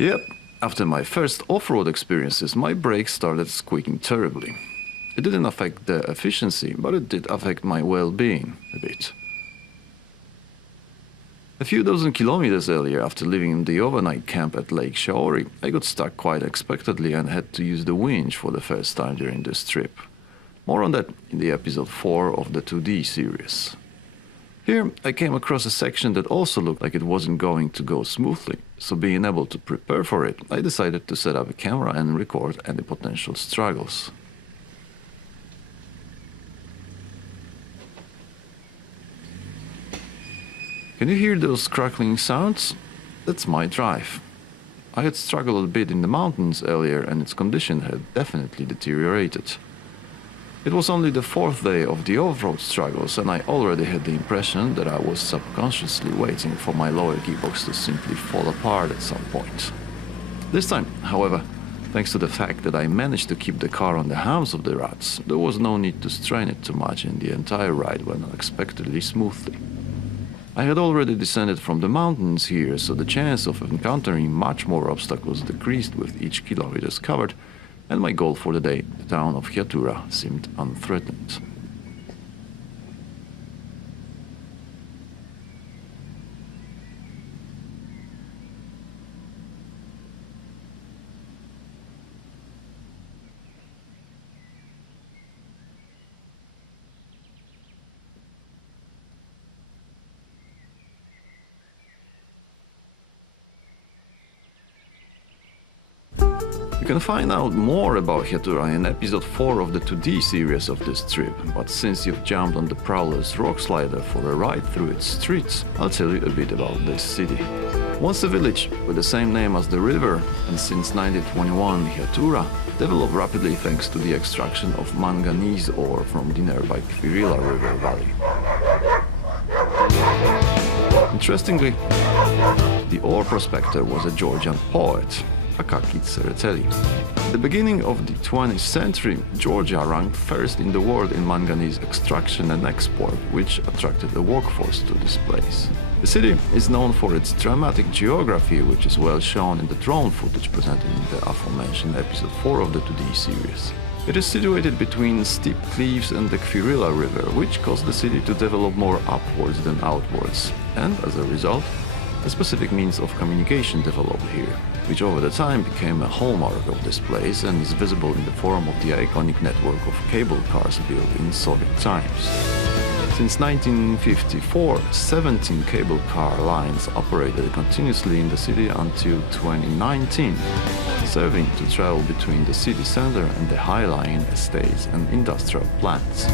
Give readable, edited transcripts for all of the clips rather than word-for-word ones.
Yep, after my first off-road experiences, my brakes started squeaking terribly. It didn't affect the efficiency, but it did affect my well-being a bit. A few dozen kilometers earlier, after leaving the overnight camp at Lake Shaori, I got stuck quite unexpectedly and had to use the winch for the first time during this trip. More on that in the episode 4 of the 2D series. Here, I came across a section that also looked like it wasn't going to go smoothly, so being able to prepare for it, I decided to set up a camera and record any potential struggles. Can you hear those crackling sounds? That's my drive. I had struggled a bit in the mountains earlier and its condition had definitely deteriorated. It was only the 4th day of the off-road struggles and I already had the impression that I was subconsciously waiting for my lower gearbox to simply fall apart at some point. This time, however, thanks to the fact that I managed to keep the car on the hams of the ruts, there was no need to strain it too much and the entire ride went unexpectedly smoothly. I had already descended from the mountains here, so the chance of encountering much more obstacles decreased with each kilometers covered, and my goal for the day, the town of Hyatura, seemed unthreatened. You can find out more about Hyatura in episode 4 of the 2D series of this trip, but since you've jumped on the Prowler's rock slider for a ride through its streets, I'll tell you a bit about this city. Once a village with the same name as the river, and since 1921 Hyatura developed rapidly thanks to the extraction of manganese ore from the nearby Kwirila River valley. Interestingly, the ore prospector was a Georgian poet, Akaki Tsereteli. At the beginning of the 20th century, Georgia ranked first in the world in manganese extraction and export, which attracted a workforce to this place. The city is known for its dramatic geography, which is well shown in the drone footage presented in the aforementioned episode 4 of the 2D series. It is situated between steep cliffs and the Kwirila River, which caused the city to develop more upwards than outwards, and as a result, a specific means of communication developed here, which over the time became a hallmark of this place and is visible in the form of the iconic network of cable cars built in Soviet times. Since 1954, 17 cable car lines operated continuously in the city until 2019, serving to travel between the city center and the high-lying estates and industrial plants.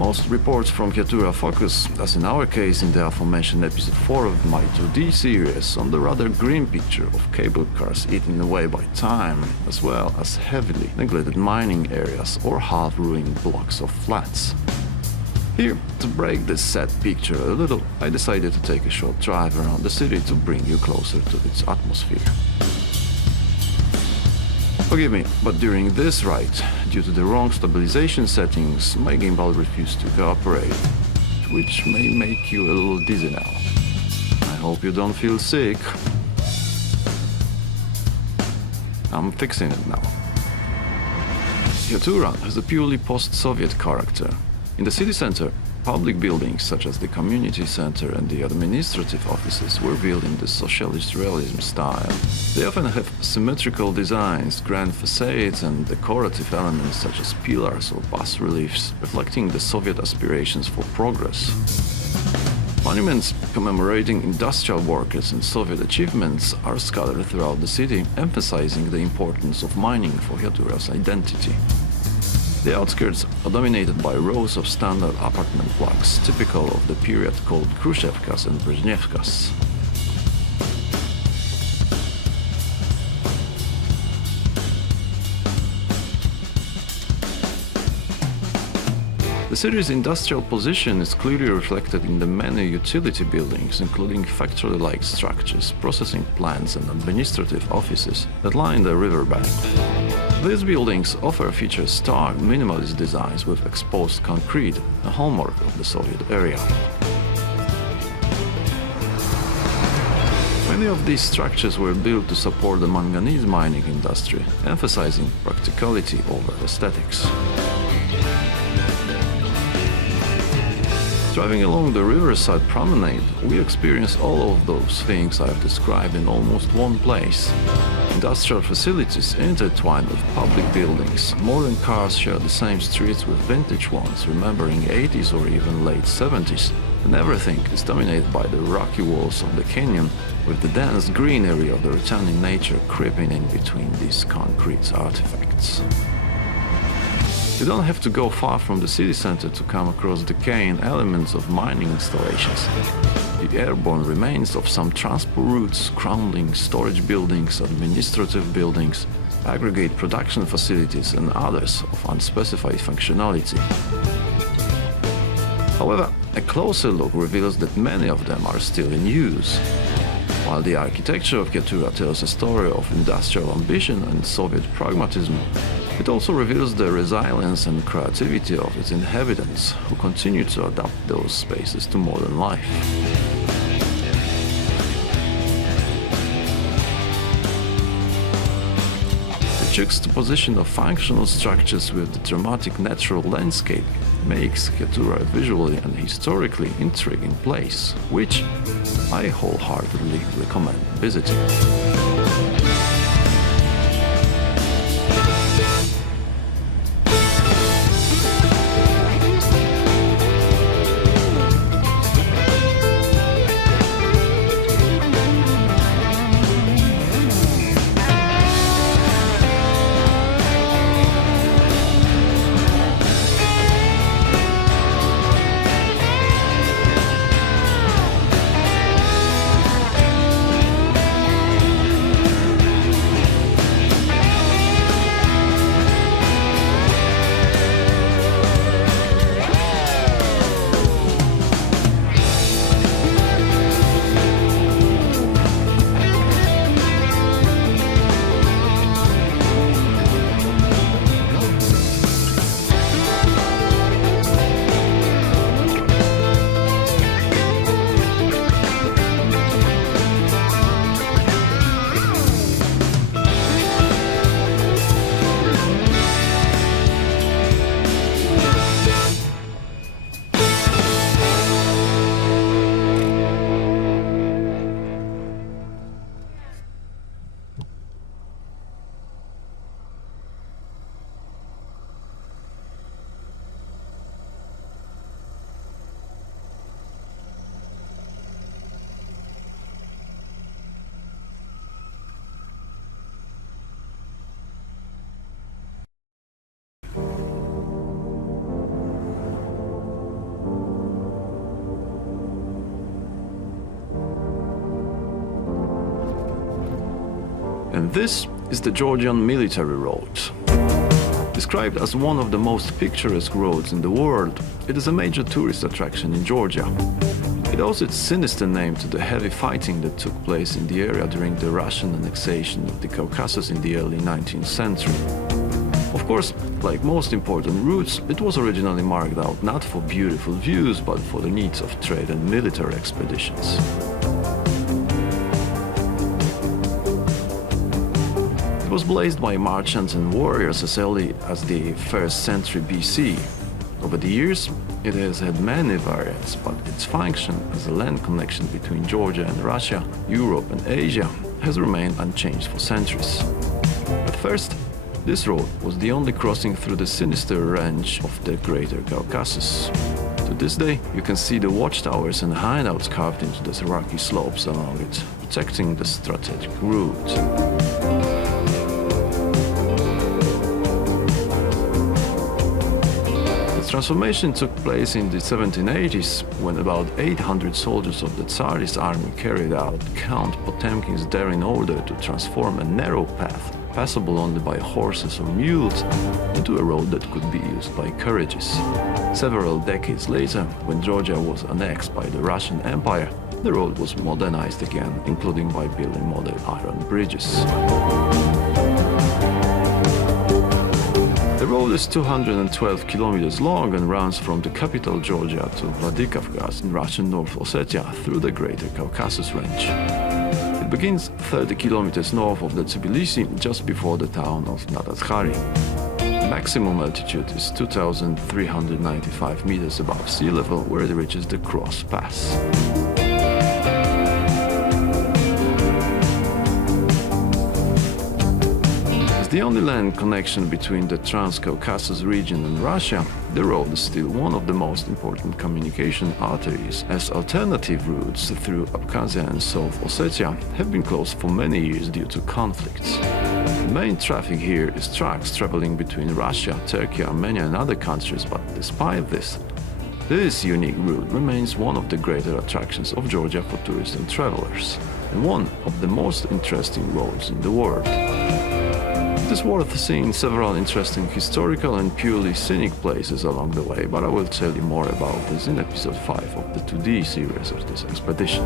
Most reports from Hyatura focus, as in our case in the aforementioned episode 4 of my 2D series, on the rather grim picture of cable cars eaten away by time, as well as heavily neglected mining areas or half-ruined blocks of flats. Here, to break this sad picture a little, I decided to take a short drive around the city to bring you closer to its atmosphere. Forgive me, but during this ride, due to the wrong stabilization settings, my gimbal refused to cooperate, which may make you a little dizzy now. I hope you don't feel sick. I'm fixing it now. Hyatura has a purely post-Soviet character. In the city center, public buildings such as the community center and the administrative offices were built in the socialist realism style. They often have symmetrical designs, grand facades and decorative elements such as pillars or bas-reliefs, reflecting the Soviet aspirations for progress. Monuments commemorating industrial workers and Soviet achievements are scattered throughout the city, emphasizing the importance of mining for Hyatura's identity. The outskirts are dominated by rows of standard apartment blocks, typical of the period called Khrushchevkas and Brezhnevkas. The city's industrial position is clearly reflected in the many utility buildings, including factory-like structures, processing plants and administrative offices that line the riverbank. These buildings often feature stark minimalist designs with exposed concrete, a hallmark of the Soviet area. Many of these structures were built to support the manganese mining industry, emphasizing practicality over aesthetics. Driving along the riverside promenade, we experience all of those things I've described in almost one place. Industrial facilities intertwine with public buildings. Modern cars share the same streets with vintage ones, remembering 80s or even late 70s. And everything is dominated by the rocky walls of the canyon, with the dense greenery of the returning nature creeping in between these concrete artifacts. You don't have to go far from the city center to come across decaying elements of mining installations. The airborne remains of some transport routes, crumbling storage buildings, administrative buildings, aggregate production facilities, and others of unspecified functionality. However, a closer look reveals that many of them are still in use. While the architecture of Ketura tells a story of industrial ambition and Soviet pragmatism, it also reveals the resilience and creativity of its inhabitants, who continue to adapt those spaces to modern life. The juxtaposition of functional structures with the dramatic natural landscape makes Ketura a visually and historically intriguing place, which I wholeheartedly recommend visiting. And this is the Georgian Military Road. Described as one of the most picturesque roads in the world, it is a major tourist attraction in Georgia. It owes its sinister name to the heavy fighting that took place in the area during the Russian annexation of the Caucasus in the early 19th century. Of course, like most important routes, it was originally marked out not for beautiful views, but for the needs of trade and military expeditions. It was blazed by merchants and warriors as early as the 1st century BC. Over the years, it has had many variants, but its function as a land connection between Georgia and Russia, Europe and Asia has remained unchanged for centuries. At first, this road was the only crossing through the sinister range of the Greater Caucasus. To this day, you can see the watchtowers and hideouts carved into the rocky slopes along it, protecting the strategic route. Transformation took place in the 1780s when about 800 soldiers of the Tsarist army carried out Count Potemkin's daring order to transform a narrow path, passable only by horses or mules, into a road that could be used by carriages. Several decades later, when Georgia was annexed by the Russian Empire, the road was modernized again, including by building modern iron bridges. The road is 212 kilometers long and runs from the capital Georgia to Vladikavkaz in Russian North Ossetia through the Greater Caucasus Range. It begins 30 kilometers north of the Tbilisi, just before the town of Nadazhari. Maximum altitude is 2,395 meters above sea level, where it reaches the Cross Pass. As the only land connection between the Transcaucasus region and Russia, the road is still one of the most important communication arteries, as alternative routes through Abkhazia and South Ossetia have been closed for many years due to conflicts. The main traffic here is trucks traveling between Russia, Turkey, Armenia and other countries, but despite this unique route remains one of the greater attractions of Georgia for tourists and travelers, and one of the most interesting roads in the world. It is worth seeing several interesting historical and purely scenic places along the way, but I will tell you more about this in episode 5 of the 2D series of this expedition.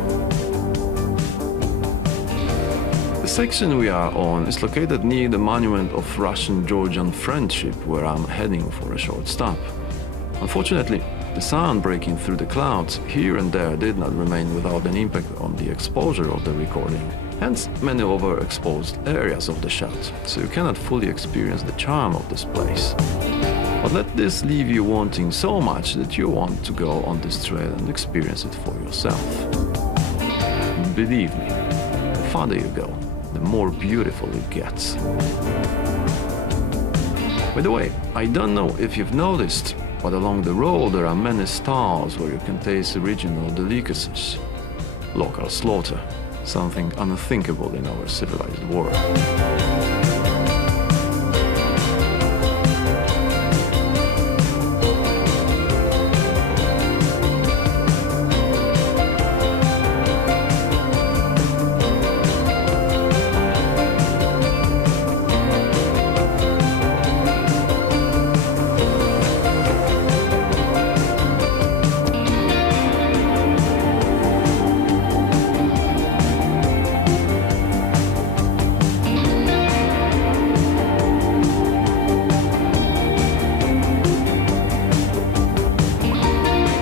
The section we are on is located near the monument of Russian-Georgian friendship, where I'm heading for a short stop. Unfortunately, the sun breaking through the clouds here and there did not remain without an impact on the exposure of the recording, hence many overexposed areas of the shot, so you cannot fully experience the charm of this place. But let this leave you wanting so much that you want to go on this trail and experience it for yourself. Believe me, the farther you go, the more beautiful it gets. By the way, I don't know if you've noticed, but along the road there are many stalls where you can taste regional delicacies. Local slaughter, something unthinkable in our civilized world.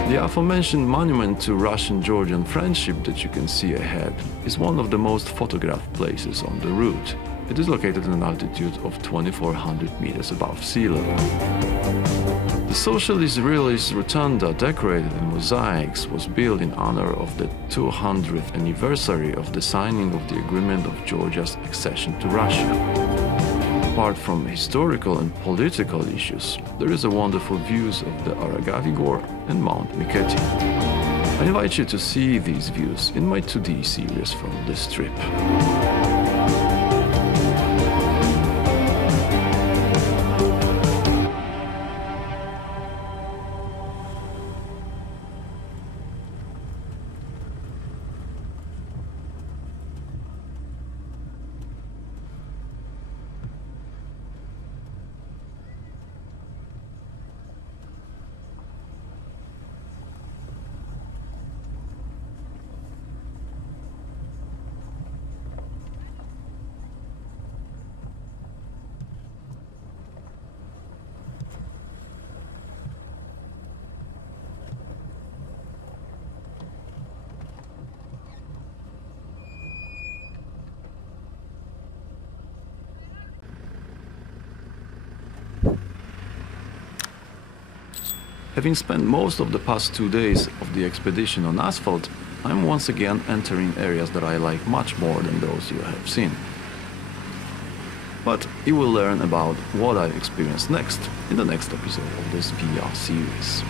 The aforementioned monument to Russian-Georgian friendship that you can see ahead is one of the most photographed places on the route. It is located at an altitude of 2,400 meters above sea level. The socialist realist rotunda, decorated in mosaics, was built in honor of the 200th anniversary of the signing of the agreement of Georgia's accession to Russia. Apart from historical and political issues, there is a wonderful views of the Aragavi Gor and Mount Miketi. I invite you to see these views in my 2D series from this trip. Having spent most of the past 2 days of the expedition on asphalt, I'm once again entering areas that I like much more than those you have seen. But you will learn about what I experienced next in the next episode of this VR series.